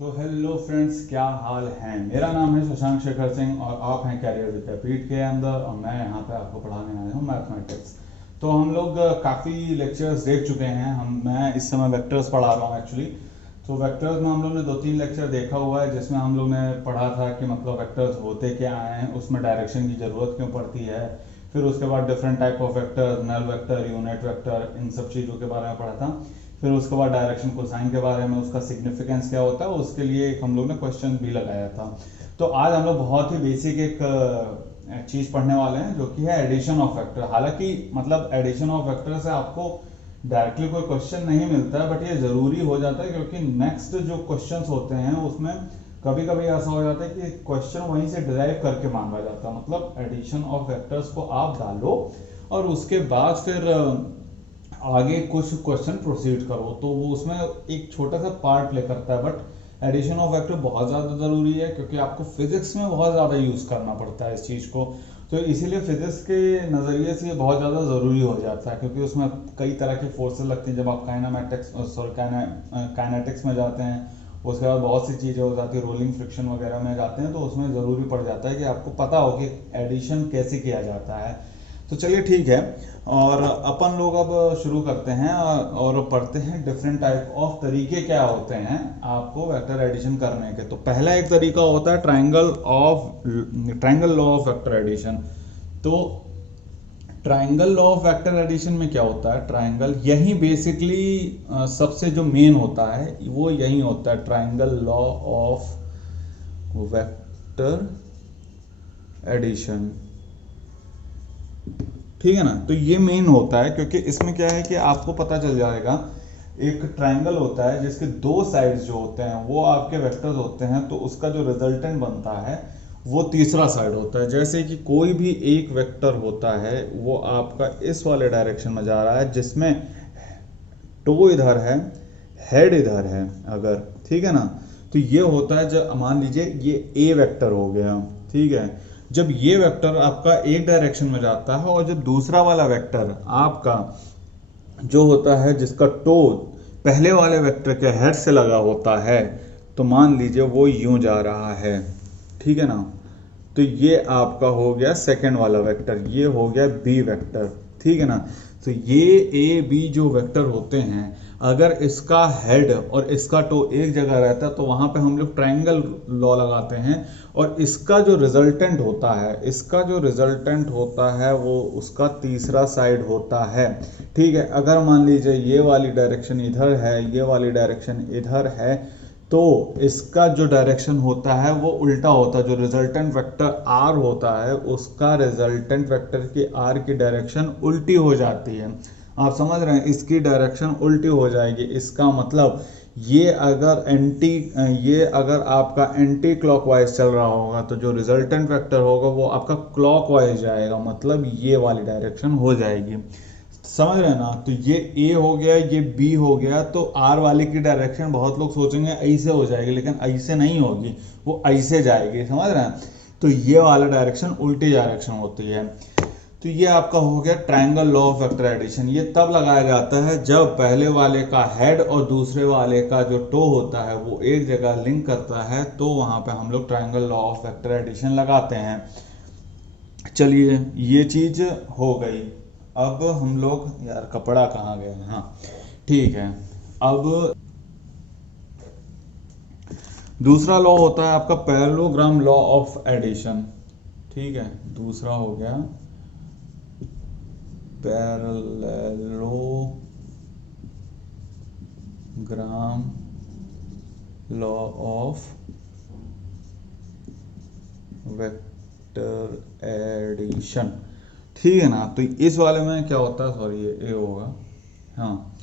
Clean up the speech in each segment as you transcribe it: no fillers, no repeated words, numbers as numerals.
तो hello friends, क्या हाल है। मेरा नाम है शशांक शेखर सिंह और आप हैं कैरियर विद्यापीठ के अंदर और मैं यहाँ पे आपको पढ़ाने आया हूँ मैथमेटिक्स। तो हम लोग काफ़ी लेक्चर्स देख चुके हैं। मैं इस समय वेक्टर्स पढ़ा रहा हूँ एक्चुअली। तो वेक्टर्स में हम लोग ने 2-3 लेक्चर देखा हुआ है जिसमें हम लोग ने पढ़ा था कि मतलब वेक्टर्स होते क्या हैं, उसमें डायरेक्शन की ज़रूरत क्यों पड़ती है। फिर उसके बाद different type of vector, null vector, unit vector, इन सब चीज़ों के बारे में पढ़ा था। फिर उसके बाद डायरेक्शन कोसाइन के बारे में, उसका सिग्निफिकेंस क्या होता है, उसके लिए एक हम लोग ने क्वेश्चन भी लगाया था। तो आज हम लोग बहुत ही बेसिक एक चीज़ पढ़ने वाले हैं जो कि है एडिशन ऑफ वेक्टर। हालांकि मतलब एडिशन ऑफ वेक्टर से आपको डायरेक्टली कोई क्वेश्चन नहीं मिलता है, बट ये ज़रूरी हो जाता है क्योंकि नेक्स्ट जो क्वेश्चंस होते हैं उसमें कभी कभी ऐसा हो जाता है कि क्वेश्चन वहीं से डिराइव करके मांगा जाता है। मतलब एडिशन ऑफ वेक्टर्स को आप डालो और उसके बाद फिर आगे कुछ क्वेश्चन प्रोसीड करो, तो वो उसमें एक छोटा सा पार्ट प्ले करता है। बट एडिशन ऑफ वेक्टर बहुत ज़्यादा ज़रूरी है क्योंकि आपको फिजिक्स में बहुत ज़्यादा यूज़ करना पड़ता है इस चीज़ को। तो इसीलिए फिजिक्स के नज़रिए से ये बहुत ज़्यादा ज़रूरी हो जाता है क्योंकि उसमें कई तरह की फोर्सेस लगती हैं। जब आप काइनेटिक्स में जाते हैं, उसके बाद बहुत सी चीज़ें हो जाती है, रोलिंग फ्रिक्शन वगैरह में जाते हैं, तो उसमें ज़रूरी पड़ जाता है कि आपको पता हो कि एडिशन कैसे किया जाता है। तो चलिए ठीक है, और अपन लोग अब शुरू करते हैं और पढ़ते हैं डिफरेंट टाइप ऑफ तरीके क्या होते हैं आपको वेक्टर एडिशन करने के। तो पहला एक तरीका होता है triangle law of vector addition. तो triangle law of vector addition में क्या होता है, ट्रायंगल यही बेसिकली सबसे जो मेन होता है वो यही होता है, triangle law of vector addition. ठीक है ना। तो ये मेन होता है क्योंकि इसमें क्या है कि आपको पता चल जाएगा, एक ट्रायंगल होता है जिसके दो साइड्स जो होते हैं वो आपके वेक्टर्स होते हैं, तो उसका जो रिजल्टेंट बनता है वो तीसरा साइड होता है। जैसे कि कोई भी एक वेक्टर होता है वो आपका इस वाले डायरेक्शन में जा रहा है जिसमें टो इधर है, हेड इधर है अगर, ठीक है ना। तो ये होता है, जब मान लीजिए ये ए वेक्टर हो गया, ठीक है। जब ये वेक्टर आपका एक डायरेक्शन में जाता है और जब दूसरा वाला वेक्टर आपका जो होता है जिसका टो पहले वाले वेक्टर के हेड से लगा होता है, तो मान लीजिए वो यूं जा रहा है, ठीक है ना। तो ये आपका हो गया सेकंड वाला वेक्टर, ये हो गया बी वेक्टर, ठीक है ना। तो ये ए बी जो वेक्टर होते हैं, अगर इसका हेड और इसका टो एक जगह रहता है तो वहाँ पे हम लोग ट्रायंगल लॉ लगाते हैं, और इसका जो रिजल्टेंट होता है वो उसका तीसरा साइड होता है, ठीक है। अगर मान लीजिए ये वाली डायरेक्शन इधर है, ये वाली डायरेक्शन इधर है, तो इसका जो डायरेक्शन होता है वो उल्टा होता है। जो रिजल्टेंट वेक्टर आर होता है उसका रिजल्टेंट वेक्टर की आर की डायरेक्शन उल्टी हो जाती है। आप समझ रहे हैं, इसकी डायरेक्शन उल्टी हो जाएगी। इसका मतलब ये अगर आपका एंटी क्लॉकवाइज चल रहा होगा तो जो रिजल्टेंट वेक्टर होगा वो आपका क्लॉकवाइज जाएगा, मतलब ये वाली डायरेक्शन हो जाएगी। समझ रहे हैं ना। तो ये ए हो गया, ये बी हो गया, तो आर वाले की डायरेक्शन बहुत लोग सोचेंगे ऐसे हो जाएगी, लेकिन ऐसे नहीं होगी, वो ऐसे जाएगी, समझ रहे हैं। तो ये वाला डायरेक्शन उल्टी डायरेक्शन होती है। तो ये आपका हो गया triangle law of vector addition. ये तब लगाया जाता है जब पहले वाले का हेड और दूसरे वाले का जो टो होता है वो एक जगह लिंक करता है, तो वहां पे हम लोग triangle law of vector addition लगाते हैं। चलिए ये चीज हो गई। अब हम लोग, यार कपड़ा कहाँ गया, हाँ ठीक है। अब दूसरा लॉ होता है आपका पैरेललोग्राम लॉ ऑफ एडिशन, ठीक है। दूसरा हो गया parallelogram law of vector addition, ठीक है ना। तो इस वाले में क्या होता है, सॉरी ये ए होगा, हाँ।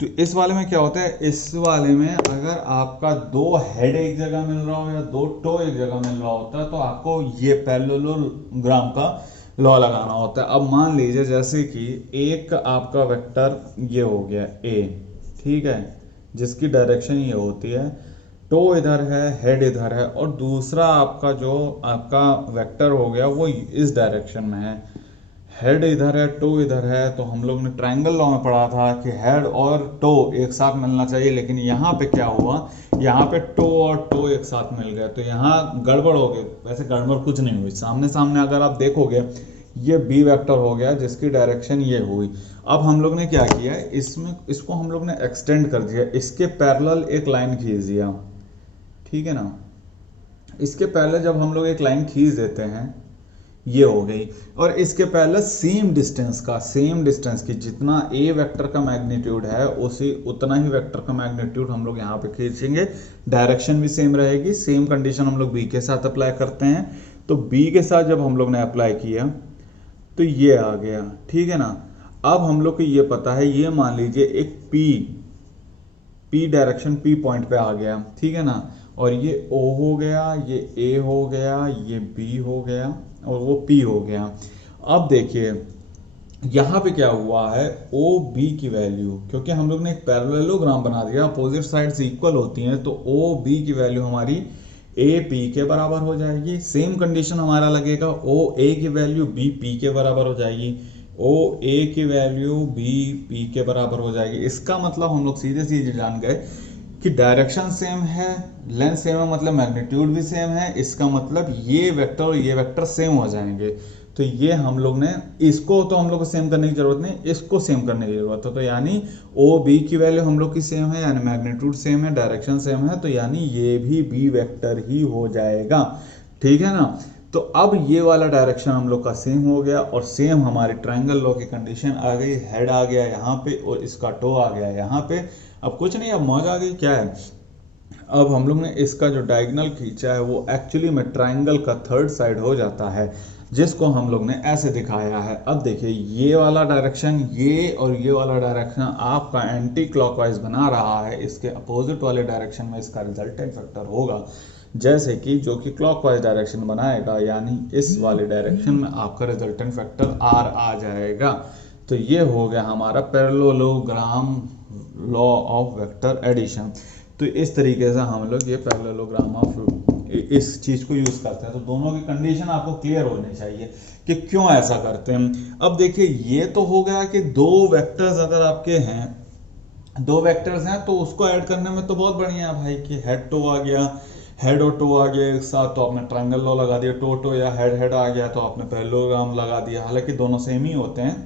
तो इस वाले में क्या होता है, इस वाले में अगर आपका दो हेड एक जगह मिल रहा हो या दो टो एक जगह मिल रहा होता है तो आपको ये पैरेललोग्राम का लॉ लगाना होता है। अब मान लीजिए जैसे कि एक आपका वेक्टर ये हो गया ए, ठीक है, जिसकी डायरेक्शन ये होती है, टो इधर है, हेड इधर है, और दूसरा आपका जो आपका वेक्टर हो गया वो इस डायरेक्शन में है, हेड इधर है, टो इधर है। तो हम लोग ने ट्रायंगल लॉ में पढ़ा था कि हेड और टो एक साथ मिलना चाहिए, लेकिन यहाँ पे क्या हुआ, यहाँ पे टो और टो एक साथ मिल गए, तो यहाँ गड़बड़ हो गई। वैसे गड़बड़ कुछ नहीं हुई, सामने सामने अगर आप देखोगे ये बी वेक्टर हो गया जिसकी डायरेक्शन ये हुई। अब हम लोग ने क्या किया, इसमें इसको हम लोग ने एक्सटेंड कर दिया, इसके पैरेलल एक लाइन खींच दिया, ठीक है ना। इसके पहले जब हम लोग एक लाइन खींच देते हैं ये हो गई, और इसके पहले सेम डिस्टेंस की जितना ए वेक्टर का मैग्नीट्यूड है उसी उतना ही वेक्टर का मैग्नीट्यूड हम लोग यहाँ पे खींचेंगे। डायरेक्शन भी सेम रहेगी। सेम कंडीशन हम लोग बी के साथ अप्लाई करते हैं, तो बी के साथ जब हम लोग ने अप्लाई किया तो ये आ गया, ठीक है ना। अब हम लोग को ये पता है, ये मान लीजिए एक पी डायरेक्शन पी पॉइंट पे आ गया, ठीक है ना, और ये O हो गया, ये A हो गया, ये B हो गया और वो P हो गया। अब देखिए यहाँ पे क्या हुआ है, OB की वैल्यू, क्योंकि हम लोग ने एक पैरेललोग्राम बना दिया, अपोजिट साइड्स इक्वल होती हैं, तो OB की वैल्यू हमारी AP के बराबर हो जाएगी। सेम कंडीशन हमारा लगेगा, OA की वैल्यू BP के बराबर हो जाएगी, OA की वैल्यू BP के बराबर हो जाएगी। इसका मतलब हम लोग सीधे सीधे जान गए कि डायरेक्शन सेम है, लेंथ सेम है, मतलब मैग्नीट्यूड भी सेम है। इसका मतलब ये वेक्टर और ये वेक्टर सेम हो जाएंगे। तो ये हम लोग ने इसको तो हम लोग को सेम करने की जरूरत नहीं, इसको सेम करने की जरूरत है। तो यानी OB की वैल्यू हम लोग की सेम है, यानी मैग्नीट्यूड सेम है, डायरेक्शन सेम है, तो यानी ये भी B वेक्टर ही हो जाएगा, ठीक है ना। तो अब ये वाला डायरेक्शन हम लोग का सेम हो गया, और सेम हमारी ट्रायंगल लॉ की कंडीशन आ गई। हेड आ गया यहाँ पे और इसका टो आ गया यहाँ पे। अब कुछ नहीं, अब मौज आ गई। क्या है, अब हम लोग ने इसका जो डायगोनल खींचा है वो एक्चुअली में ट्रायंगल का थर्ड साइड हो जाता है, जिसको हम लोग ने ऐसे दिखाया है। अब देखिए ये वाला डायरेक्शन, ये और ये वाला डायरेक्शन आपका एंटी क्लॉकवाइज बना रहा है, इसके अपोजिट वाले डायरेक्शन में इसका रिजल्टेंट वेक्टर होगा, जैसे कि जो कि क्लॉकवाइज डायरेक्शन बनाएगा, यानी इस वाले डायरेक्शन में आपका रिजल्टेंट वेक्टर R आ जाएगा। तो ये हो गया हमारा parallelogram law of vector addition. तो इस तरीके से हम लोग ये पैरेललोग्राम ऑफ इस चीज़ को यूज़ करते हैं। तो दोनों की कंडीशन आपको क्लियर होनी चाहिए कि क्यों ऐसा करते हैं। अब देखिए ये तो हो गया कि दो वेक्टर्स अगर आपके हैं, दो वेक्टर्स हैं, तो उसको ऐड करने में तो बहुत बढ़िया है भाई कि हेड टो आ गया, हेड और टो आ गया एक साथ, तो आपने ट्रायंगल लॉ लगा दिया। टो टो या हेड हेड आ गया तो आपने पैरेललोग्राम लगा दिया। हालांकि दोनों सेम ही होते हैं,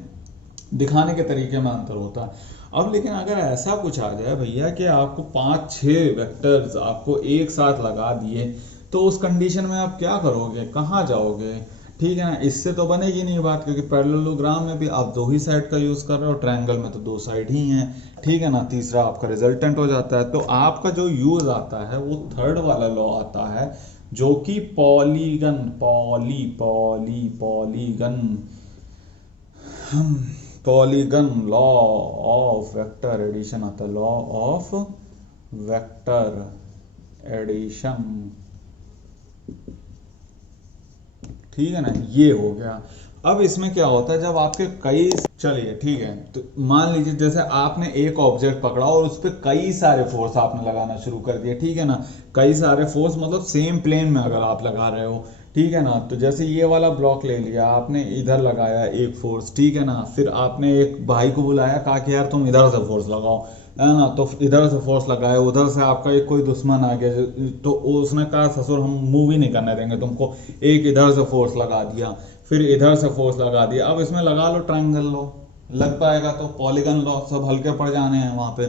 दिखाने के तरीके में अंतर होता है। अब लेकिन अगर ऐसा कुछ आ जाए भैया कि आपको 5-6 वेक्टर्स आपको एक साथ लगा दिए, तो उस कंडीशन में आप क्या करोगे, कहाँ जाओगे, ठीक है ना। इससे तो बनेगी नहीं बात, क्योंकि पैरेललोग्राम में भी आप दो ही साइड का यूज़ कर रहे हो, ट्रायंगल में तो दो साइड ही हैं, ठीक है ना। तीसरा आपका रिजल्टेंट हो जाता है। तो आपका जो यूज़ आता है वो थर्ड वाला लॉ आता है, जो कि polygon law of vector addition आता है, लॉ ऑफ वेक्टर एडिशन, ठीक है ना। ये हो गया। अब इसमें क्या होता है, जब आपके कई, चलिए ठीक है, तो मान लीजिए जैसे आपने एक ऑब्जेक्ट पकड़ा और उस पर कई सारे फोर्स आपने लगाना शुरू कर दिए, ठीक है ना। कई सारे फोर्स मतलब सेम प्लेन में अगर आप लगा रहे हो, ठीक है ना। तो जैसे ये वाला ब्लॉक ले लिया आपने, इधर लगाया एक फोर्स, ठीक है ना। फिर आपने एक भाई को बुलाया, कहा कि यार तुम इधर से फोर्स लगाओ, है ना। तो इधर से फोर्स लगाया, उधर से आपका एक कोई दुश्मन आ गया, तो उसने कहा ससुर हम मूव ही नहीं करने देंगे तुमको, एक इधर से फोर्स लगा दिया, फिर इधर से फोर्स लगा दिया। अब इसमें लगा लो ट्रायंगल लॉ, लग पाएगा। तो पॉलीगन लॉ सब हल्के पड़ जाने हैं वहाँ पे,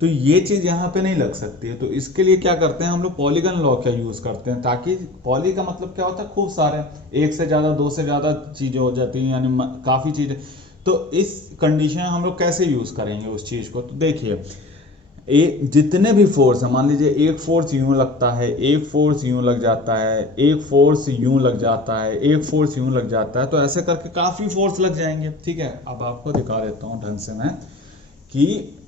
तो ये चीज़ यहाँ पे नहीं लग सकती है। तो इसके लिए क्या करते हैं हम लोग, पॉलीगन लॉ का यूज़ करते हैं, ताकि पॉली का मतलब क्या होता है, खूब सारे, एक से ज़्यादा, दो से ज़्यादा चीज़ें हो जाती हैं, यानी काफ़ी चीज़ें। तो इस कंडीशन हम लोग कैसे यूज़ करेंगे उस चीज़ को, तो देखिए जितने भी फोर्स है, मान लीजिए एक फोर्स यूं लगता है, एक फोर्स यूं लग जाता है, एक फोर्स यूं लग जाता है, एक फोर्स यूं लग जाता है, तो ऐसे करके काफ़ी फोर्स लग जाएंगे, ठीक है। अब आपको दिखा देता हूँ ढंग से मैं, कि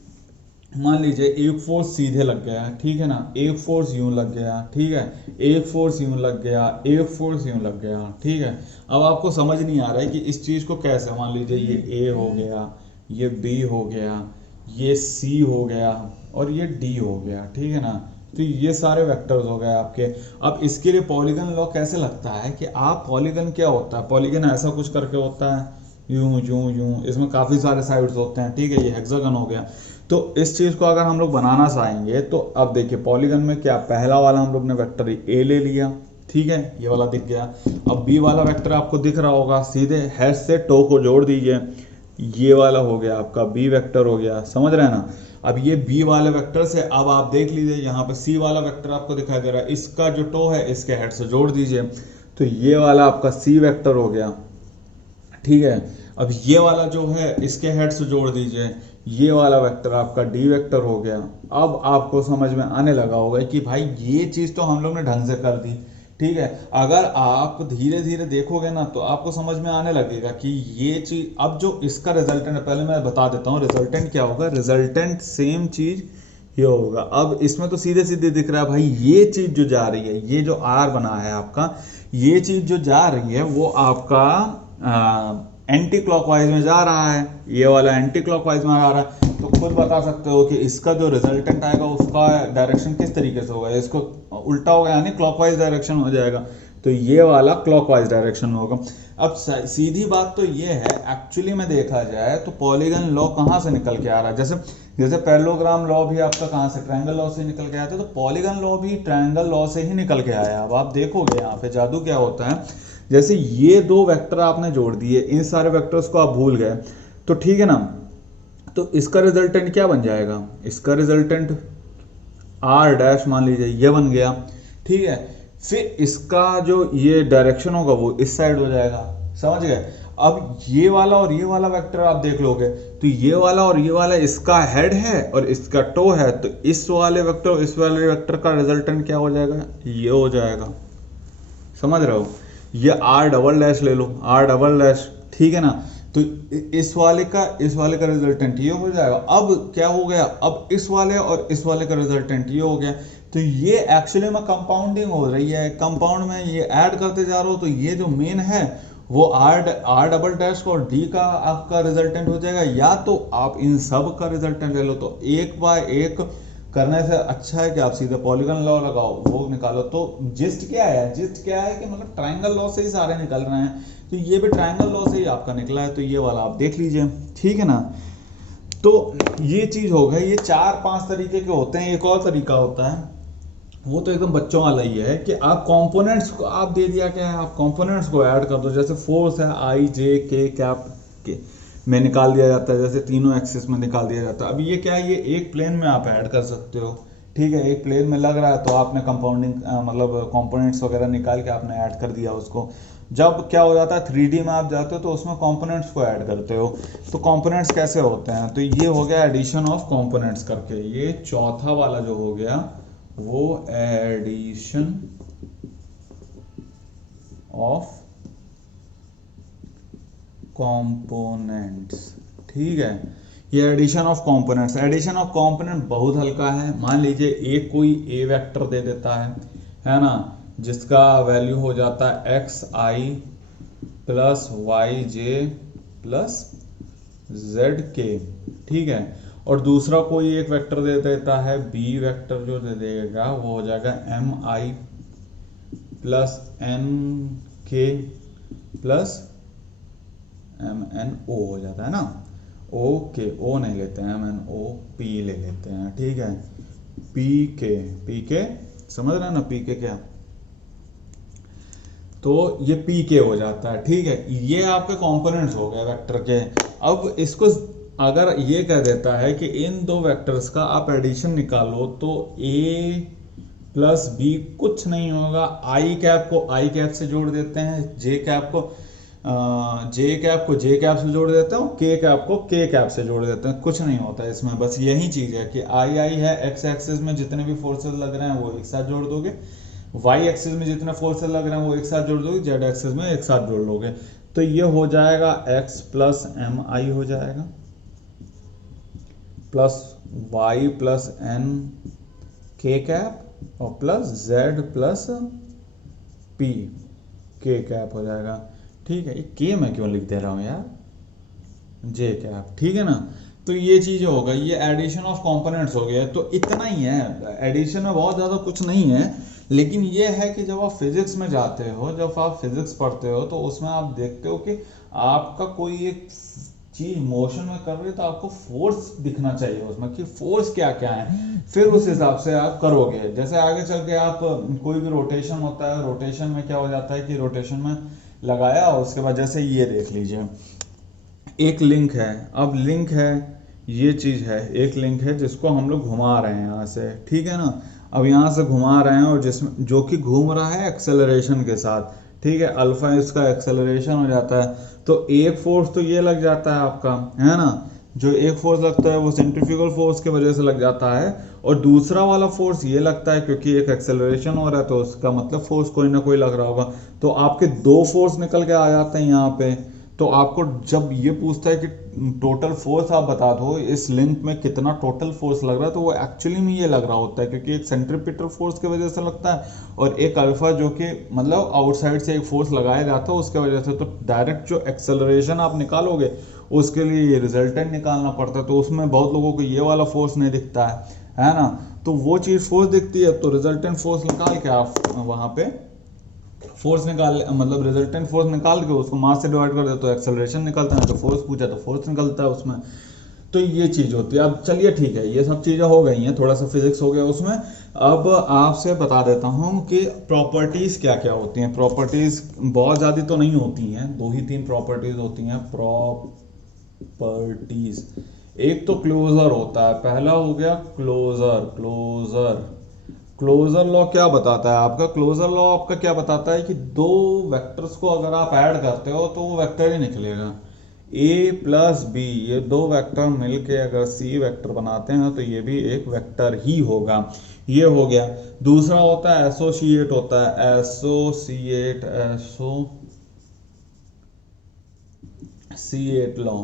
मान लीजिए एक फोर्स सीधे लग गया, ठीक है ना, एक फोर्स यूं लग गया, ठीक है, एक फोर्स यूं लग गया, एक फोर्स यूं लग गया, ठीक है। अब आपको समझ नहीं आ रहा है कि इस चीज़ को कैसे, मान लीजिए ये A हो गया, ये B हो गया, ये C हो गया और ये D हो गया, ठीक है ना। तो ये सारे वेक्टर्स हो गए आपके। अब इसके लिए पॉलीगन लॉ कैसे लगता है कि आप, पॉलीगन क्या होता है, पॉलीगन ऐसा कुछ करके होता है, यूं यूं यूं, इसमें काफ़ी सारे साइड्स होते हैं, ठीक है। ये हेक्सागन हो गया, तो इस चीज़ को अगर हम लोग बनाना चाहेंगे तो अब देखिए पॉलीगन में क्या, पहला वाला हम लोग ने वेक्टर ए ले लिया, ठीक है, ये वाला दिख गया। अब बी वाला वेक्टर आपको दिख रहा होगा, सीधे हैश से टो को जोड़ दीजिए, ये वाला हो गया आपका बी वेक्टर हो गया, समझ रहे हैं ना। अब ये बी वाले वेक्टर से अब आप देख लीजिए यहाँ पे सी वाला वेक्टर आपको दिखाई दे रहा है, इसका जो टो है इसके हेड से जोड़ दीजिए, तो ये वाला आपका सी वेक्टर हो गया, ठीक है। अब ये वाला जो है इसके हेड से जोड़ दीजिए, ये वाला वेक्टर आपका डी वेक्टर हो गया। अब आपको समझ में आने लगा होगा कि भाई ये चीज़ तो हम लोग ने ढंग से कर दी, ठीक है। अगर आप धीरे धीरे देखोगे ना तो आपको समझ में आने लगेगा कि ये चीज़, अब जो इसका रिजल्टेंट, पहले मैं बता देता हूँ रिजल्टेंट क्या होगा। रिजल्टेंट सेम चीज़ ये होगा। अब इसमें तो सीधे सीधे दिख रहा है भाई, ये चीज़ जो जा रही है, ये जो आर बना है आपका, ये चीज़ जो जा रही है वो आपका एंटी क्लॉकवाइज में जा रहा है, ये वाला एंटी क्लॉकवाइज में आ रहा है। तो खुद बता सकते हो कि इसका जो रिजल्टेंट आएगा उसका डायरेक्शन किस तरीके से होगा, इसको उल्टा होगा यानी क्लॉकवाइज डायरेक्शन हो जाएगा, तो ये वाला क्लॉकवाइज डायरेक्शन में होगा। अब सीधी बात तो ये है, एक्चुअली में देखा जाए तो पॉलीगन लॉ कहाँ से निकल के आ रहा है, जैसे पैरेललोग्राम लॉ भी आपका कहाँ से, ट्रायंगल लॉ से निकल के आया था, तो पॉलीगन लॉ भी ट्रायंगल लॉ से ही निकल के आया। अब आप देखोगे यहाँ पे जादू क्या होता है, जैसे ये दो वेक्टर आपने जोड़ दिए, इन सारे वेक्टर्स को आप भूल गए, तो ठीक है ना, तो इसका रिजल्टेंट क्या बन जाएगा, इसका रिजल्टेंट आर डैश मान लीजिए ये बन गया, ठीक है। फिर इसका जो ये डायरेक्शन होगा वो इस साइड हो जाएगा, समझ गए। अब ये वाला और ये वाला वेक्टर आप देख लोगे तो ये वाला और ये वाला इसका हेड है और इसका टो है, तो इस वाले वेक्टर और इस वाले वेक्टर का रिजल्टेंट क्या हो जाएगा, ये हो जाएगा, समझ रहे हो। ये आर डबल डैश ले लो, आर डबल डैश, ठीक है ना, तो इस वाले का रिजल्टेंट ये हो जाएगा। अब क्या हो गया, अब इस वाले और इस वाले का रिजल्टेंट ये हो गया, तो ये एक्चुअली में कंपाउंडिंग हो रही है, कंपाउंड में ये ऐड करते जा रहे हो, तो ये जो मेन है वो आर डबल डैश और डी का आपका रिजल्टेंट हो जाएगा, या तो आप इन सब का रिजल्टेंट ले लो। तो एक बाय एक करने से अच्छा है कि आप सीधे पॉलीगन लॉ लगाओ, वो निकालो। तो जिस्ट क्या है कि मतलब ट्रायंगल लॉ से ही सारे निकल रहे हैं, तो ये भी ट्रायंगल लॉ से ही आपका निकला है, तो ये वाला आप देख लीजिए, ठीक है ना। तो ये चीज हो गई, ये 4-5 तरीके के होते हैं। एक और तरीका होता है, वो तो एकदम बच्चों वाला ही है कि आप कंपोनेंट्स को आप दे दिया क्या है, आप कंपोनेंट्स को ऐड कर दो। जैसे फोर्स है आई जे के कैप के में निकाल दिया जाता है, जैसे तीनों एक्सिस में निकाल दिया जाता है। अब ये क्या है, ये एक प्लेन में आप ऐड कर सकते हो, ठीक है। एक प्लेन में लग रहा है तो आपने कंपाउंडिंग मतलब कंपोनेंट्स वगैरह निकाल के आपने ऐड कर दिया उसको। जब क्या हो जाता है 3D में आप जाते हो तो उसमें कंपोनेंट्स को ऐड करते हो। तो कंपोनेंट्स कैसे होते हैं, तो ये हो गया एडिशन ऑफ कंपोनेंट्स करके, ये चौथा वाला जो हो गया वो एडिशन ऑफ कंपोनेंट्स, ठीक है। ये addition of components, addition of component बहुत हल्का है। मान लीजिए एक कोई ए वेक्टर दे देता है ना, जिसका वैल्यू हो जाता है एक्स आई प्लस वाई जे प्लस जेड के, ठीक है। और दूसरा कोई एक वेक्टर दे देता है बी वेक्टर, जो दे देगा वो हो जाएगा एम आई प्लस एन के प्लस एम एन ओ हो जाता है ना, ओ के ओ नहीं लेते हैं, एम एन ओ पी ले लेते हैं, ठीक है। पी के समझ रहे हैं ना, पी के क्या, तो ये पी के हो जाता है, ठीक है। ये आपके कंपोनेंट्स हो गए वेक्टर के। अब इसको अगर ये कह देता है कि इन दो वेक्टर्स का आप एडिशन निकालो, तो ए प्लस बी कुछ नहीं होगा, आई कैप को आई कैप से जोड़ देते हैं, जे कैप को जे कैप से जोड़ देते हैं, के कैप को के कैप से जोड़ देते हैं। कुछ नहीं होता है इसमें, बस यही चीज़ है कि आई है, एक्स एक्सिस में जितने भी फोर्सेस लग रहे हैं वो एक साथ जोड़ दोगे, वाई एक्सिस में जितने फोर्सेस लग रहे हैं वो एक साथ जोड़ दोगे, जेड एक्सिस में एक साथ जोड़ लोगे, तो ये हो जाएगा एक्स प्लस एम आई हो जाएगा प्लस वाई प्लस एन के कैप और प्लस जेड प्लस पी के कैप हो जाएगा, ठीक है। के मैं क्यों लिख दे रहा हूँ यार, जे कैप, ठीक है ना। तो ये चीज़ हो गई, ये एडिशन ऑफ कंपोनेंट्स हो गया। तो इतना ही है, एडिशन में बहुत ज़्यादा कुछ नहीं है, लेकिन ये है कि जब आप फिजिक्स में जाते हो, जब आप फिजिक्स पढ़ते हो, तो उसमें आप देखते हो कि आपका कोई एक चीज मोशन में कर रही है तो आपको फोर्स दिखना चाहिए उसमें कि फोर्स क्या क्या है, फिर उस हिसाब से आप करोगे। जैसे आगे चल के आप कोई भी रोटेशन होता है, रोटेशन में क्या हो जाता है कि रोटेशन में लगाया और उसके बाद जैसे ये देख लीजिए एक लिंक है, अब लिंक है, ये चीज है, एक लिंक है जिसको हम लोग घुमा रहे हैं यहाँ से, ठीक है ना। अब यहाँ से घुमा रहे हैं और जिसमें जो कि घूम रहा है एक्सेलरेशन के साथ, ठीक है, अल्फा इसका एक्सेलरेशन हो जाता है। तो एक फोर्स तो ये लग जाता है आपका, है ना, जो एक फोर्स लगता है वो सेंट्रीफ्यूगल फोर्स की वजह से लग जाता है, और दूसरा वाला फोर्स ये लगता है क्योंकि एक एक्सेलरेशन हो रहा है तो उसका मतलब फोर्स कोई ना कोई लग रहा होगा। तो आपके दो फोर्स निकल के आ जाते हैं यहाँ पे। तो आपको जब ये पूछता है कि टोटल फोर्स आप बता दो इस लिंक में कितना टोटल फोर्स लग रहा है, तो वो एक्चुअली में ये लग रहा होता है क्योंकि एक सेंट्रीपिटल फोर्स की वजह से लगता है और एक अल्फा जो कि मतलब आउटसाइड से एक फोर्स लगाया जाता है उसके वजह से। तो डायरेक्ट जो एक्सेलरेशन आप निकालोगे उसके लिए ये रिजल्टेंट निकालना पड़ता है, तो उसमें बहुत लोगों को ये वाला फोर्स नहीं दिखता है ना। तो वो चीज़ फोर्स दिखती है, तो रिजल्टेंट फोर्स निकाल के आप वहाँ पे फोर्स निकाल मतलब रिजल्टेंट फोर्स निकाल के उसको मास से डिवाइड कर दे तो एक्सेलरेशन निकलता है, तो फोर्स पूछा तो फोर्स निकलता है उसमें। तो ये चीज़ होती है। अब चलिए ठीक है, ये सब चीज़ें हो गई हैं, थोड़ा सा फिजिक्स हो गया उसमें। अब आपसे बता देता हूँ कि प्रॉपर्टीज़ क्या क्या होती हैं। प्रॉपर्टीज़ बहुत ज़्यादा तो नहीं होती हैं, 2 ही 3 प्रॉपर्टीज़ होती हैं प्रॉपर्टीज़। एक तो क्लोजर होता है, पहला हो गया क्लोजर। क्लोजर लॉ क्या बताता है आपका? क्लोजर लॉ आपका क्या बताता है कि दो वेक्टर्स को अगर आप ऐड करते हो तो वो वेक्टर ही निकलेगा। ए प्लस बी, ये दो वेक्टर मिलके अगर सी वेक्टर बनाते हैं तो ये भी एक वेक्टर ही होगा। ये हो गया। दूसरा होता है एसोसिएट होता है, associate law,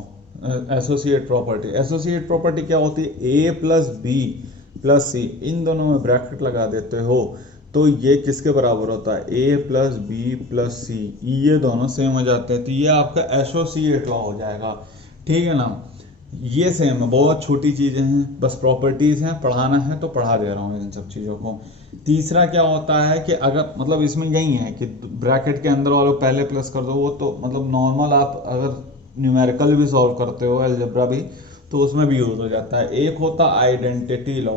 associate property. Associate property क्या होती है? ए प्लस बी प्लस सी, इन दोनों में ब्रैकेट लगा देते हो तो ये किसके बराबर होता है? ए प्लस बी प्लस सी, ये दोनों सेम हो जाते हैं तो ये आपका एसोसिएट लॉ हो जाएगा, ठीक है ना। ये सेम है, बहुत छोटी चीजें हैं, बस प्रॉपर्टीज हैं, पढ़ाना है तो पढ़ा दे रहा हूँ इन सब चीजों को। तीसरा क्या होता है कि अगर मतलब इसमें यही है कि ब्रैकेट के अंदर वालों पहले प्लस कर दो, वो तो मतलब नॉर्मल आप अगर न्यूमेरिकल भी सॉल्व करते हो, अलजेब्रा भी, तो उसमें भी यूज हो जाता है। एक होता आइडेंटिटी लॉ।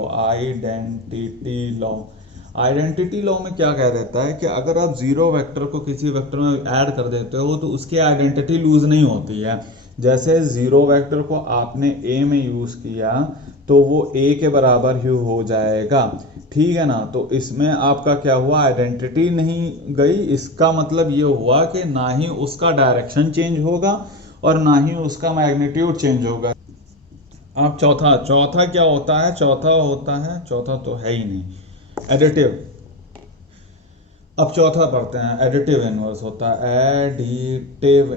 आइडेंटिटी लॉ में क्या कह देता है कि अगर आप जीरो वेक्टर को किसी वेक्टर में ऐड कर देते हो तो उसकी आइडेंटिटी लूज नहीं होती है। जैसे जीरो वेक्टर को आपने ए में यूज किया तो वो ए के बराबर ही हो जाएगा, ठीक है ना। तो इसमें आपका क्या हुआ? आइडेंटिटी नहीं गई, इसका मतलब ये हुआ कि ना ही उसका डायरेक्शन चेंज होगा और ना ही उसका मैग्नीट्यूड चेंज होगा। अब चौथा क्या होता है? चौथा तो है ही नहीं, एडिटिव। अब चौथा पढ़ते हैं, एडिटिव इनवर्स होता है। एडिटिव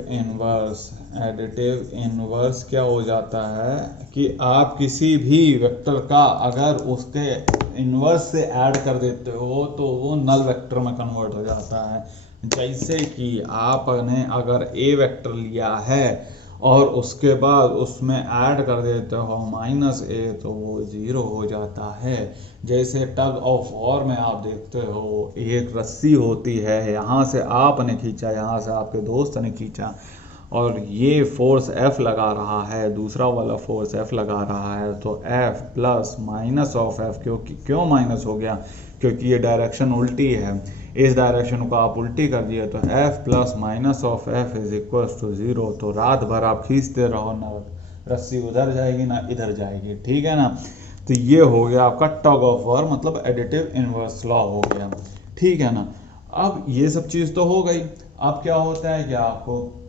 इनवर्स क्या हो जाता है कि आप किसी भी वेक्टर का अगर उसके इनवर्स से ऐड कर देते हो तो वो नल वेक्टर में कन्वर्ट हो जाता है। जैसे कि आपने अगर ए वेक्टर लिया है और उसके बाद उसमें ऐड कर देते हो -a तो वो 0 हो जाता है। जैसे टग ऑफ वॉर में आप देखते हो एक रस्सी होती है, यहाँ से आपने खींचा, यहाँ से आपके दोस्त ने खींचा और ये फोर्स F लगा रहा है, दूसरा वाला फोर्स F लगा रहा है, तो F plus minus of F, क्यों माइनस हो गया? क्योंकि ये डायरेक्शन उल्टी है, इस डायरेक्शन को आप उल्टी कर दिए तो F plus minus of F is equal to 0। तो रात भर आप खींचते रहो, ना रस्सी उधर जाएगी ना इधर जाएगी, ठीक है ना। तो ये हो गया आपका टग ऑफ वॉर, मतलब एडिटिव इनवर्स लॉ हो गया, ठीक है ना। अब ये सब चीज़ तो हो गई। अब क्या होता है कि आपको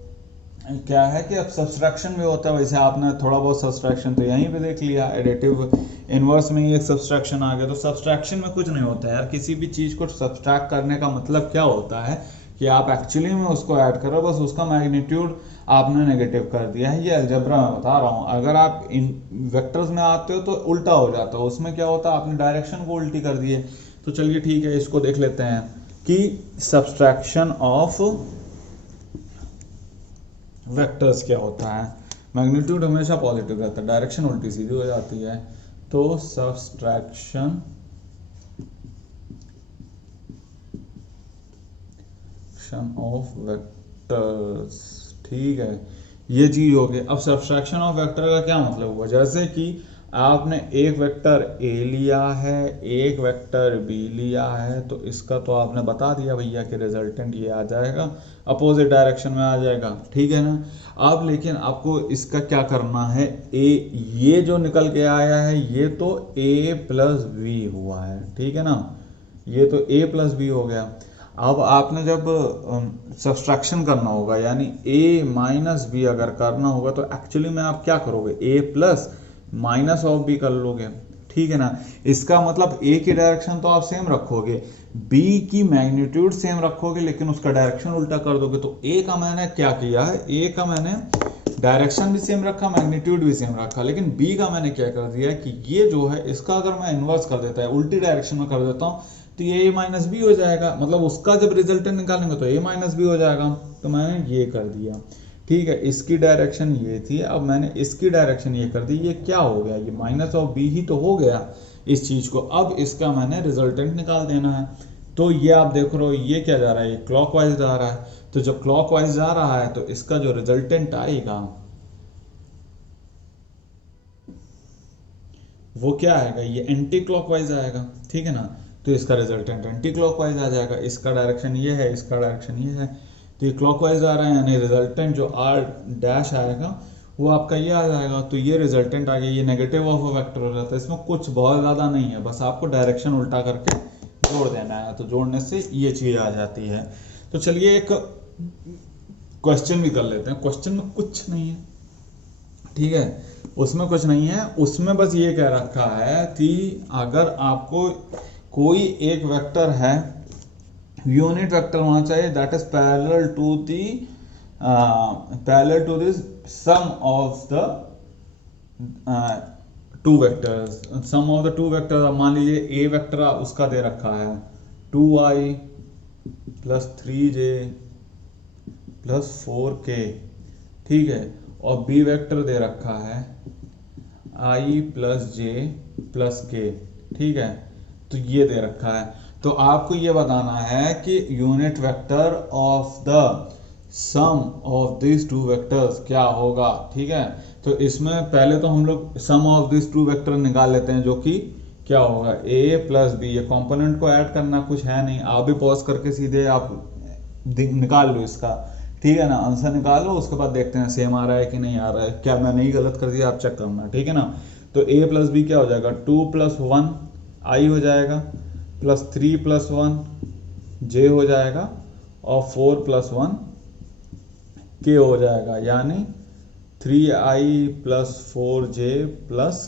क्या है कि अब सब्सट्रैक्शन भी होता है। वैसे आपने थोड़ा बहुत सब्सट्रैक्शन तो यहीं पे देख लिया, एडिटिव इनवर्स में ही एक सब्सट्रैक्शन आ गया। तो सब्सट्रैक्शन में कुछ नहीं होता है यार, किसी भी चीज़ को सब्सट्रैक्ट करने का मतलब क्या होता है कि आप एक्चुअली में उसको ऐड करो, बस उसका मैग्नीट्यूड आपने नेगेटिव कर दिया है। ये अलजेब्रा में बता रहा हूँ। अगर आप इन वेक्टर्स में आते हो तो उल्टा हो जाता है, उसमें क्या होता है आपने डायरेक्शन को उल्टी कर दिए। तो चलिए ठीक है, इसको देख लेते हैं कि सब्सट्रैक्शन ऑफ वेक्टर्स क्या होता है। मैग्नीट्यूड हमेशा पॉजिटिव रहता है, डायरेक्शन उल्टी सीधी हो जाती है। तो सब्सट्रैक्शन ऑफ वेक्टर्स, ठीक है, ये चीज हो गई। अब सब्सट्रैक्शन ऑफ वेक्टर का क्या मतलब हुआ, जैसे कि आपने एक वेक्टर ए लिया है, एक वेक्टर बी लिया है, तो इसका तो आपने बता दिया भैया कि रिजल्टेंट ये आ जाएगा, अपोजिट डायरेक्शन में आ जाएगा, ठीक है ना। अब लेकिन आपको इसका क्या करना है, ए ये जो निकल के आया है ये तो ए प्लस बी हुआ है, ठीक है ना, ये तो ए प्लस बी हो गया। अब आपने जब सब्सट्रैक्शन करना होगा यानी a माइनस बी अगर करना होगा तो एक्चुअली में आप क्या करोगे, a plus minus of B कर लोगे, ठीक है ना। इसका मतलब a की डायरेक्शन तो आप सेम रखोगे, b की मैग्नीट्यूड सेम रखोगे, लेकिन उसका डायरेक्शन उल्टा कर दोगे। तो a का मैंने क्या किया है, a का मैंने डायरेक्शन भी सेम रखा, मैग्नीट्यूड भी सेम रखा, लेकिन b का मैंने क्या कर दिया कि ये जो है इसका अगर मैं इन्वर्स कर देता है, उल्टी डायरेक्शन में कर देता हूँ, तो ये a माइनस बी हो जाएगा, मतलब उसका जब रिजल्टेंट निकालेंगे तो a माइनस बी हो जाएगा। तो मैंने ये कर दिया, ठीक है, इसकी डायरेक्शन ये थी, अब मैंने इसकी डायरेक्शन ये कर दी, ये क्या हो गया, ये माइनस ऑफ बी ही तो हो गया इस चीज को। अब इसका मैंने रिजल्टेंट निकाल देना है। तो ये आप देख रहे हो ये क्या जा रहा है, ये क्लॉकवाइज जा रहा है। तो जब क्लॉकवाइज जा रहा है तो इसका जो रिजल्टेंट आएगा वो क्या आएगा, ये एंटी क्लॉकवाइज आएगा, ठीक है ना। तो इसका रिजल्टेंट एंटी क्लॉकवाइज आ जाएगा, इसका डायरेक्शन ये है, इसका डायरेक्शन ये है, तो ये क्लॉकवाइज आ रहा है, यानी रिजल्टेंट जो आर डैश आएगा वो आपका ये आ जाएगा। तो ये रिजल्टेंट आ गया, ये नेगेटिव ऑफ अ वेक्टर हो जाता है। इसमें कुछ बहुत ज़्यादा नहीं है, बस आपको डायरेक्शन उल्टा करके जोड़ देना है, तो जोड़ने से ये चीज़ आ जाती है। तो चलिए एक क्वेश्चन भी कर लेते हैं। क्वेश्चन में कुछ नहीं है, ठीक है, उसमें कुछ नहीं है, उसमें बस ये कह रखा है कि अगर आपको कोई एक वेक्टर है, यूनिट वेक्टर होना चाहिए, that is parallel to this sum of the two vectors, sum of the two vector. मान लीजिए ए वेक्टर उसका दे रखा है 2i plus 3j plus 4k, ठीक है, और बी वेक्टर दे रखा है i plus j plus k, ठीक है, तो ये दे रखा है। तो आपको ये बताना है कि unit vector of the sum of this two vectors क्या होगा, ठीक है। तो इसमें पहले तो हम लोग सम ऑफ दिस टू वेक्टर निकाल लेते हैं, जो कि क्या होगा, a प्लस बी। ये कंपोनेंट को ऐड करना कुछ है नहीं, आप भी पॉज करके सीधे आप निकाल लो इसका, ठीक है ना, आंसर निकालो, उसके बाद देखते हैं सेम आ रहा है कि नहीं आ रहा है, क्या मैं नहीं गलत कर दिया, आप चेक करना, ठीक है ना। तो a प्लस बी क्या हो जाएगा, 2 प्लस 1 i हो जाएगा, प्लस 3 प्लस 1 j हो जाएगा, और 4 प्लस 1 k हो जाएगा, यानी 3i plus 4j plus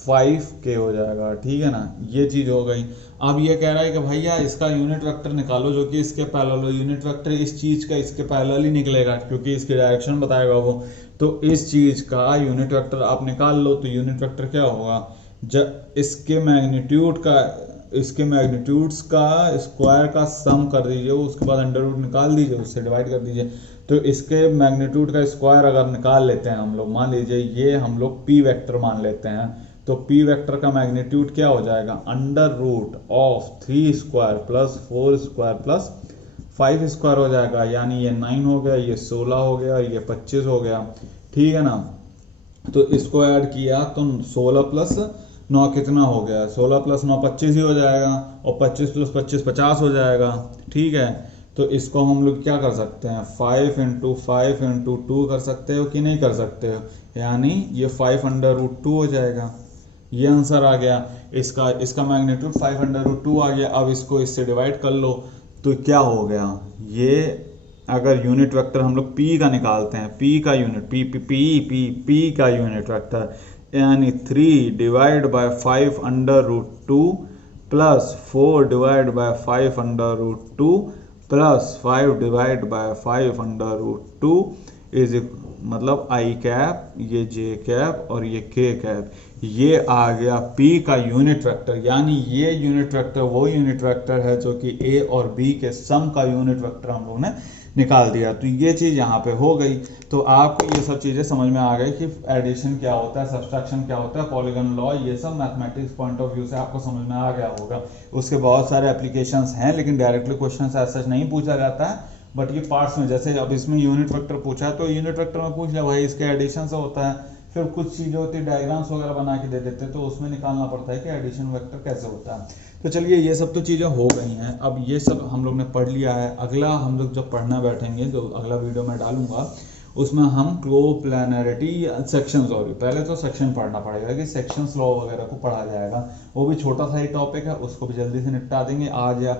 5k हो जाएगा, ठीक है ना। ये चीज हो गई। अब ये कह रहा है कि भैया इसका यूनिट वेक्टर निकालो जो कि इसके पैरेलल हो। यूनिट वेक्टर इस चीज का इसके पैरेलल ही निकलेगा, क्योंकि इसकी डायरेक्शन बताएगा वो। तो इस चीज का यूनिट वेक्टर आप निकाल लो, तो यूनिट वेक्टर क्या होगा, जब इसके मैग्नीट्यूड्स का स्क्वायर का सम कर दीजिए, उसके बाद अंडर रूट निकाल दीजिए, उससे डिवाइड कर दीजिए। तो इसके मैग्नीट्यूड का स्क्वायर अगर निकाल लेते हैं हम लोग, मान लीजिए ये हम लोग p वेक्टर मान लेते हैं, तो p वेक्टर का मैग्नीट्यूड क्या हो जाएगा, under root of 3 square plus 4 square plus 5 square हो जाएगा, यानी ये 9 हो गया, ये 16 हो गया, ये 25 हो गया, ठीक है ना। तो इसको ऐड किया तो 16 प्लस 9 कितना हो गया, 16 प्लस 9 25 ही हो जाएगा, और 25 प्लस 25 50 हो जाएगा, ठीक है। तो इसको हम लोग क्या कर सकते हैं, 5 इंटू 5 इंटू 2 कर सकते हो कि नहीं कर सकते हो, यानी ये 5 अंडर रूट 2 हो जाएगा। ये आंसर आ गया, इसका मैग्नीट्यूड 5 अंडर रूट 2 आ गया। अब इसको इससे डिवाइड कर लो, तो क्या हो गया, ये अगर यूनिट वेक्टर हम लोग p का निकालते हैं, p का यूनिट p का यूनिट वेक्टर, यानी 3 divide by 5 under root 2 plus 4 divide by 5 under root 2 plus 5 divide by 5 under root 2 is मतलब i कैप, ये j कैप और ये k कैप, ये आ गया p का यूनिट वेक्टर। यानी ये यूनिट वेक्टर वो यूनिट वेक्टर है जो कि a और b के सम का यूनिट वेक्टर हम लोग ने निकाल दिया। तो ये चीज़ यहाँ पे हो गई। तो आपको ये सब चीज़ें समझ में आ गई कि एडिशन क्या होता है, सब्सट्रैक्शन क्या होता है, पॉलीगन लॉ, ये सब मैथमेटिक्स पॉइंट ऑफ व्यू से आपको समझ में आ गया होगा। उसके बहुत सारे एप्लीकेशंस हैं, लेकिन डायरेक्टली क्वेश्चन ऐसा नहीं पूछा जाता है, बट ये पार्ट्स में, जैसे अब इसमें यूनिट वेक्टर पूछा है तो यूनिट वेक्टर में पूछ लिया भाई इसके एडिशन से होता है, फिर कुछ चीज़ें होती है डायग्राम्स वगैरह बना के दे देते हैं तो उसमें निकालना पड़ता है कि एडिशन वेक्टर कैसे होता है। तो चलिए ये सब तो चीज़ें हो गई हैं, अब ये सब हम लोग ने पढ़ लिया है। अगला हम लोग जब पढ़ना बैठेंगे, जो अगला वीडियो में डालूंगा, उसमें हम कोप्लानरिटी सेक्शन, सॉरी पहले तो सेक्शन पढ़ना पड़ेगा कि सेक्शंस लॉ वगैरह को पढ़ा जाएगा, वो भी छोटा सा ही टॉपिक है, उसको भी जल्दी से निपटा देंगे। आज या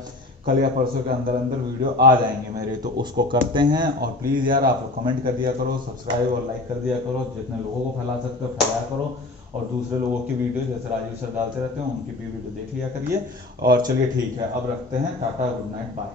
कल या परसों के अंदर अंदर वीडियो आ जाएंगे मेरे, तो उसको करते हैं। और प्लीज़ यार आप लोग कमेंट कर दिया करो, सब्सक्राइब और लाइक कर दिया करो, जितने लोगों को फैला सकते हो फैलाया करो, और दूसरे लोगों की वीडियो जैसे राजीव सर डालते रहते हैं उनकी भी वीडियो देख लिया करिए। और चलिए ठीक है, अब रखते हैं, टाटा, गुड नाइट, बाय।